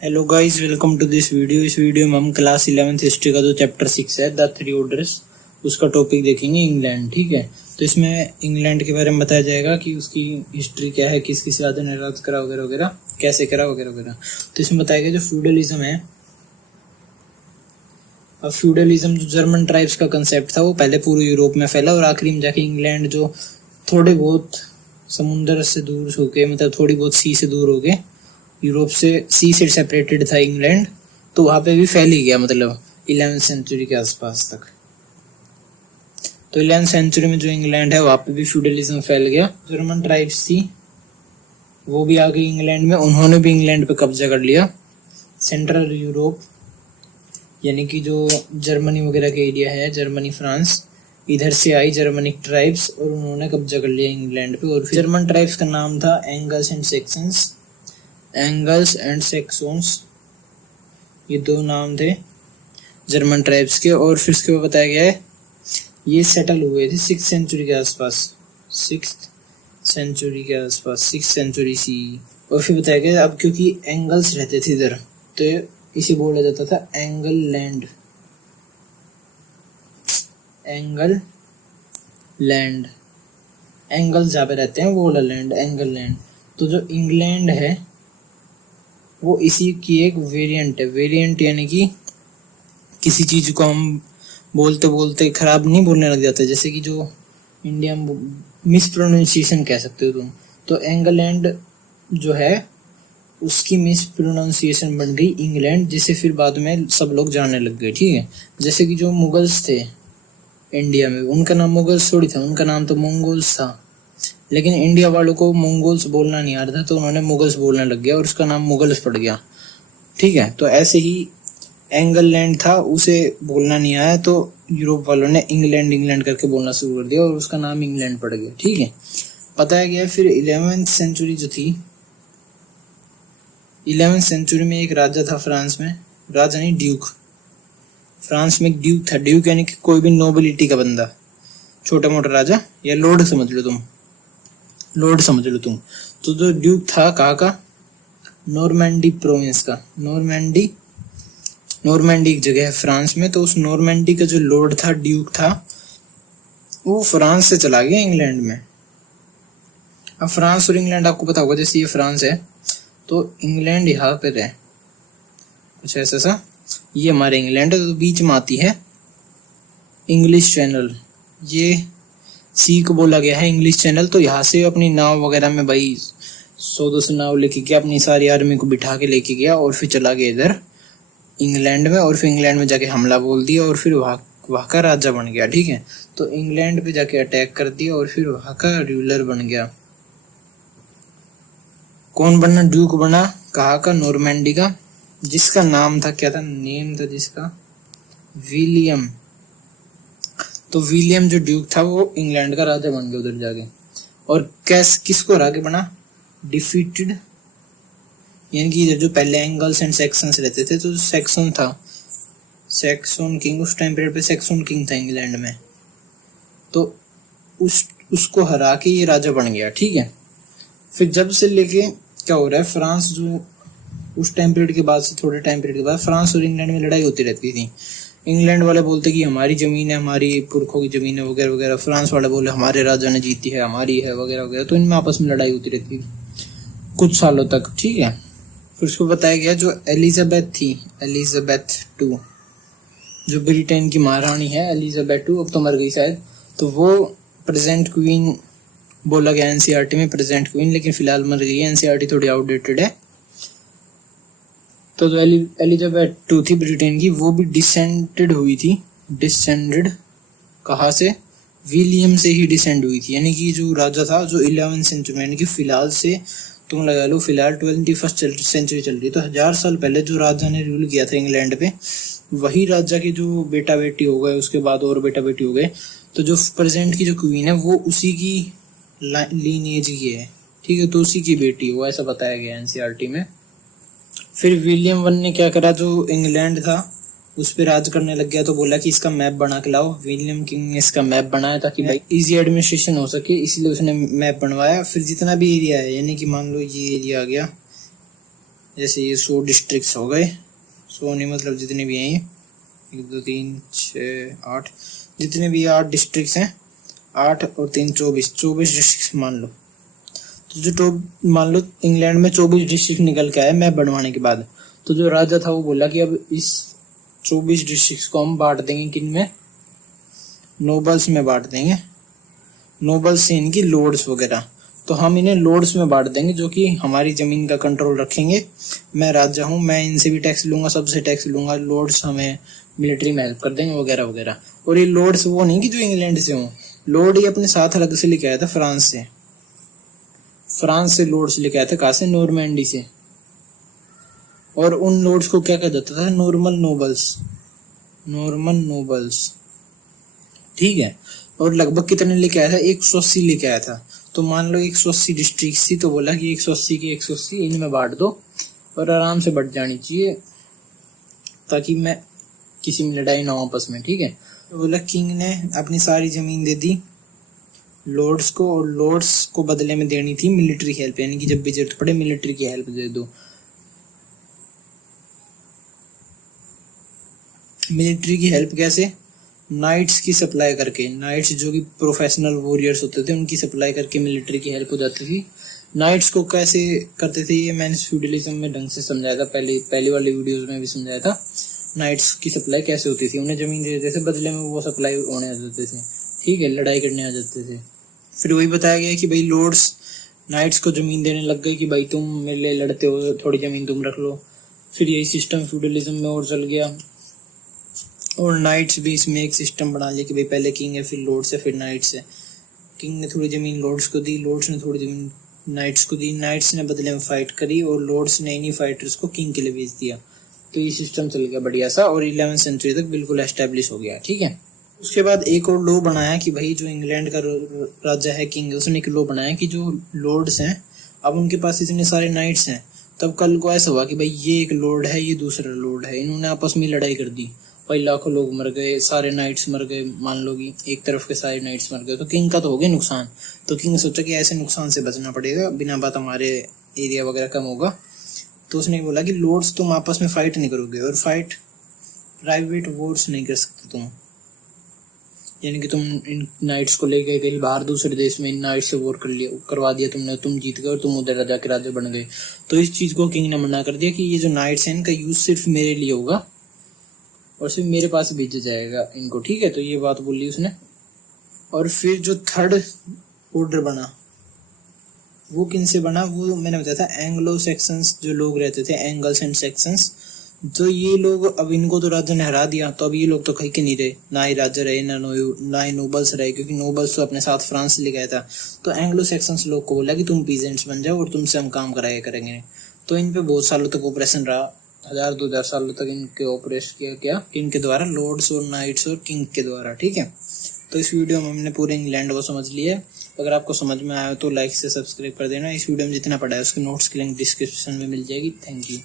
Hello guys, welcome to this video. इस video में हम क्लास 11th हिस्ट्री का जो चैप्टर 6 है द थ्री ऑर्डर्स, उसका टॉपिक देखेंगे इंग्लैंड। ठीक है, तो इसमें इंग्लैंड के बारे में बताया जाएगा कि उसकी हिस्ट्री क्या है, किस किस राजा ने राज करा वगैरह वगैरह, कैसे करा वगैरह वगैरह। तो इसमें बताया गया जो फ्यूडलिज्म है। अब फ्यूडलिज्म जो जर्मन ट्राइब्स का कंसेप्ट था वो पहले पूरे यूरोप में फैला और आखिरी में जाके इंग्लैंड जो थोड़े बहुत समुंदर से दूर होके, मतलब थोड़ी बहुत सी से दूर हो गए, यूरोप से सी से सेपरेटेड था इंग्लैंड, तो वहां पे भी फैल ही गया, मतलब 11th सेंचुरी के आसपास तक। तो 11th सेंचुरी में जो इंग्लैंड है वहां पे भी फ्यूडलिज्म फैल गया। जर्मन ट्राइब्स थी वो भी आ गई इंग्लैंड में, उन्होंने भी इंग्लैंड पे कब्जा कर लिया। सेंट्रल यूरोप यानी कि जो जर्मनी वगैरह के एरिया है, जर्मनी फ्रांस, इधर से आई जर्मनिक ट्राइब्स और उन्होंने कब्जा कर लिया इंग्लैंड पे। और फिर जर्मन ट्राइब्स का नाम था Angles and Saxons. Angles and Saxons, ये दो नाम थे जर्मन ट्राइब्स के। और फिर इसके बाद बताया गया है ये सेटल हुए थे 6th सेंचुरी के आसपास, 6th सेंचुरी के आसपास, 6th सेंचुरी सी। और फिर बताया गया अब क्योंकि एंगल्स रहते थे इधर, तो इसे बोला जाता था angle land. Angle land, angles जहाँ पे रहते हैं वो वाला लैंड, एंगल लैंड। तो जो इंग्लैंड है वो इसी की एक वेरिएंट है। वेरिएंट यानी कि किसी चीज को हम बोलते बोलते खराब नहीं बोलने लग जाते, जैसे कि जो इंडिया में मिस प्रोनाउंसिएशन कह सकते हो तुम, तो एंगलैंड जो है उसकी मिस प्रोनाउंसिएशन बन गई इंग्लैंड, जिसे फिर बाद में सब लोग जानने लग गए। ठीक है, जैसे कि जो मुगल्स थे इंडिया में, उनका नाम मुगल्स थोड़ी था, उनका नाम तो मंगोल्स था, लेकिन इंडिया वालों को मंगोल्स बोलना नहीं आ रहा था तो उन्होंने मुगल्स बोलने लग गया और उसका नाम मुगल्स पड़ गया। ठीक है, तो ऐसे ही एंगल लैंड था, उसे बोलना नहीं आया तो यूरोप वालों ने इंग्लैंड इंग्लैंड करके बोलना शुरू कर दिया और उसका नाम इंग्लैंड पड़ गया। ठीक है, बताया गया फिर 11th सेंचुरी जो थी, 11th सेंचुरी में एक राजा था फ्रांस में, राजा नहीं ड्यूक, फ्रांस में एक ड्यूक था। ड्यूक यानी कि कोई भी नोबिलिटी का बंदा, छोटा मोटा राजा या लॉर्ड समझ लो तुम, लॉर्ड समझ लो तुम। तो जो ड्यूक था कहाँ का, नॉर्मैंडी प्रोविंस का। नॉर्मैंडी, नॉर्मैंडी एक जगह है फ्रांस में, तो उस नॉर्मैंडी का जो लॉर्ड था, ड्यूक था, वो फ्रांस से चला गया इंग्लैंड में। अब फ्रांस और इंग्लैंड आपको पता होगा, जैसे ये फ्रांस है तो इंग्लैंड यहाँ पे है, कुछ ऐसा सा, ये हमारे इंग्लैंड है, तो बीच में आती है इंग्लिश चैनल, ये सी को बोला गया है इंग्लिश चैनल। तो यहाँ से अपनी नाव वगैरह में भाई 100-200 नाव लेके गया, अपनी सारी आर्मी को बिठा के लेके गया और फिर चला गया इधर इंग्लैंड में, और फिर इंग्लैंड में जाके हमला बोल दिया और फिर वहाँ का राजा बन गया। ठीक है, तो इंग्लैंड पे जाके अटैक कर दिया और फिर वहाँ का रूलर बन गया। कौन बना, ड्यूक बना, कहाँ का, नॉर्मैंडी का, जिसका नाम था, क्या था नेम था जिसका, विलियम। तो विलियम जो ड्यूक था वो इंग्लैंड का राजा बन गया उधर जाके। और किसको हरा के बना, डिफीटेड, यानी कि इधर जो पहले एंगल्स एंड सेक्शंस रहते थे, तो सेक्शन था, सेक्शन किंग, उस टाइम पीरियड पे सेक्शन किंग था इंग्लैंड में, तो उसको हरा के ये राजा बन गया। ठीक है, फिर जब से लेके क्या हो रहा है, फ्रांस जो उस टाइम पीरियड के बाद से थोड़े टाइम पीरियड के बाद फ्रांस और इंग्लैंड में लड़ाई होती रहती थी। इंग्लैंड वाले बोलते कि हमारी जमीन है, हमारी पुरखों की जमीन है वगैरह वगैरह, फ्रांस वाले बोले हमारे राजा ने जीती है, हमारी है वगैरह वगैरह, तो इनमें आपस में लड़ाई होती रहती थी कुछ सालों तक। ठीक है, फिर उसको बताया गया जो एलिजाबेथ थी, एलिजाबेथ टू, जो ब्रिटेन की महारानी है, एलिजाबेथ टू, अब तो मर गई शायद, तो वो प्रेजेंट क्वीन बोला गया एनसीईआरटी में, प्रेजेंट क्वीन, लेकिन फिलहाल मर गई है, एनसीईआरटी थोड़ी आउटडेटेड है। तो जो एलिजाबेथ टू थी ब्रिटेन की, वो भी डिसेंडेड हुई थी, डिसेंडेड कहाँ से, विलियम से ही डिसेंड हुई थी। यानी कि जो राजा था जो 11th सेंचुरी, यानी कि फिलहाल से तुम लगा लो, फिलहाल 21st सेंचुरी चल रही, तो 1000 साल पहले जो राजा ने रूल किया था इंग्लैंड पे, वही राजा के जो बेटा बेटी हो गए, उसके बाद और बेटा बेटी हो गए, तो जो प्रेजेंट की जो क्वीन है वो उसी की लीनिएज की है। ठीक है, तो उसी की बेटी हो, ऐसा बताया गया एनसीईआरटी में। फिर विलियम वन ने क्या करा, जो इंग्लैंड था उस पर राज करने लग गया, तो बोला कि इसका मैप बना के लाओ। विलियम किंग ने इसका मैप बनाया ताकि भाई इजी एडमिनिस्ट्रेशन हो सके, इसलिए उसने मैप बनवाया। फिर जितना भी एरिया है, यानी कि मान लो ये एरिया आ गया, जैसे ये 100 डिस्ट्रिक्ट्स हो गए, 100 नहीं मतलब जितने भी हैं ये 1 2 3 6 8, जितने भी 8 डिस्ट्रिक्ट्स हैं, 8 और 3 24 डिस्ट्रिक्ट मान लो। तो जो मान लो इंग्लैंड में 24 डिस्ट्रिक्ट निकल के आए मैप बनवाने के बाद, तो जो राजा था वो बोला कि अब इस 24 डिस्ट्रिक्ट को हम बांट देंगे किन में, नोबल्स में बांट देंगे। नोबल्स से इनकी लॉर्ड्स वगैरह, तो हम इन्हें लॉर्ड्स में बांट देंगे जो कि हमारी जमीन का कंट्रोल रखेंगे। मैं राजा हूँ, मैं इनसे भी टैक्स लूंगा, सबसे टैक्स लूंगा, लॉर्ड्स हमें मिलिट्री में हेल्प कर देंगे वगैरह वगैरह। और ये लॉर्ड्स वो नहीं कि जो इंग्लैंड से हों, लॉर्ड ये अपने साथ अलग से लेके आया था फ्रांस से लॉर्ड्स लेके आया था। कहाँ से? नॉर्मैंडी से। और उन लॉर्ड्स को क्या कहा जाता था? नॉर्मन नोबल्स, ठीक है। और लगभग कितने लेके आया था? 180 लेके आया था। तो मान लो 180 डिस्ट्रिक्ट थी, तो बोला कि 180 की 180 इनमें बांट दो और आराम से बढ़ जानी चाहिए ताकि मैं किसी में लड़ाई ना हो आपस में, ठीक है। तो बोला किंग ने अपनी सारी जमीन दे दी लॉर्ड्स को, और लॉर्ड्स को बदले में देनी थी मिलिट्री हेल्प, यानी कि जब भी जरूरत पड़े मिलिट्री की हेल्प दे दो। मिलिट्री की हेल्प कैसे? नाइट्स की सप्लाई करके, नाइट्स जो कि प्रोफेशनल वॉरियर्स होते थे उनकी सप्लाई करके मिलिट्री की हेल्प हो जाती थी। नाइट्स को कैसे करते थे ये मैंने फ्यूडलिज्म में ढंग से समझाया था, पहली वाली वीडियोस में भी समझाया था। नाइट्स की सप्लाई कैसे होती थी, उन्हें जमीन दे देते थे, बदले में वो सप्लाई होने आ जाते थे, ठीक है, लड़ाई करने आ जाते थे। फिर वही बताया गया कि भाई लॉर्ड्स नाइट्स को जमीन देने लग गए कि भाई तुम मेरे लिए लड़ते हो, थोड़ी जमीन तुम रख लो। फिर यही सिस्टम फ्यूडलिज्म में और चल गया, और नाइट्स भी इसमें एक सिस्टम बना लिया कि भाई पहले किंग है, फिर लॉर्ड्स है, फिर नाइट्स है। किंग ने थोड़ी जमीन लॉर्ड्स को दी, लॉर्ड्स ने थोड़ी जमीन नाइट्स को दी, नाइट्स ने बदले में फाइट करी और लॉर्ड्स ने इन्हीं फाइटर्स को किंग के लिए भेज दिया। तो ये सिस्टम चल गया बढ़िया सा, और 11वीं सेंचुरी तक बिल्कुल एस्टेब्लिश हो गया, ठीक है। उसके बाद एक और लॉ बनाया कि भाई जो इंग्लैंड का राजा है, किंग, उसने एक लॉ बनाया कि जो लॉर्ड्स हैं, अब उनके पास इतने सारे नाइट्स हैं, तब कल को ऐसा हुआ कि भाई ये एक लॉर्ड है, ये दूसरा लॉर्ड है, इन्होंने आपस में लड़ाई कर दी, भाई लाखों लोग मर गए, सारे नाइट्स मर गए, मान लो कि एक तरफ के सारे नाइट्स मर गए, तो किंग का तो हो गया नुकसान। तो किंग ने सोचा कि ऐसे नुकसान से बचना पड़ेगा, बिना बात हमारे एरिया वगैरह कम होगा। तो उसने बोला कि लॉर्ड्स तुम आपस में फाइट नहीं करोगे, और फाइट प्राइवेट वॉर्स नहीं कर सकते तुम, यानी कि तुम इन नाइट्स को ले गए कहीं बाहर दूसरे देश में, इन नाइट्स से वॉर करवा दिया तुमने, तुम जीत गए और तुम उधर जाके राजा बन गए। तो इस चीज को किंग ने मना कर दिया कि ये जो नाइट्स हैं इनका यूज सिर्फ मेरे लिए होगा और सिर्फ मेरे पास भेजा जाएगा इनको, ठीक है। तो ये बात बोली उसने। और फिर जो थर्ड ऑर्डर बना वो किन से बना, वो मैंने बताया था एंग्लो सेक्शंस जो लोग रहते थे, एंगल्स एंड सेक्शंस। तो ये लोग, अब इनको तो राजा ने हरा दिया, तो अब ये लोग तो कहीं के नहीं रहे, ना ही राजा रहे, ना ही नोबल्स रहे, क्योंकि नोबल्स तो अपने साथ फ्रांस से ले गया था। तो एंग्लो सेक्शंस लोग को बोला कि तुम पीजेंट्स बन जाओ और तुमसे हम काम कराया करेंगे। तो इन पे बहुत सालों तक ऑपरेशन रहा, 1000-2000 सालों तक इनके ऑपरेशन किया इनके द्वारा, लॉर्ड्स और नाइट्स और किंग के द्वारा, ठीक है। तो इस वीडियो में हमने पूरे इंग्लैंड को समझ लिया है। अगर आपको समझ में आया तो लाइक से सब्सक्राइब कर देना। इस वीडियो में जितना पढ़ा है उसके नोट्स की लिंक डिस्क्रिप्शन में मिल जाएगी। Thank you.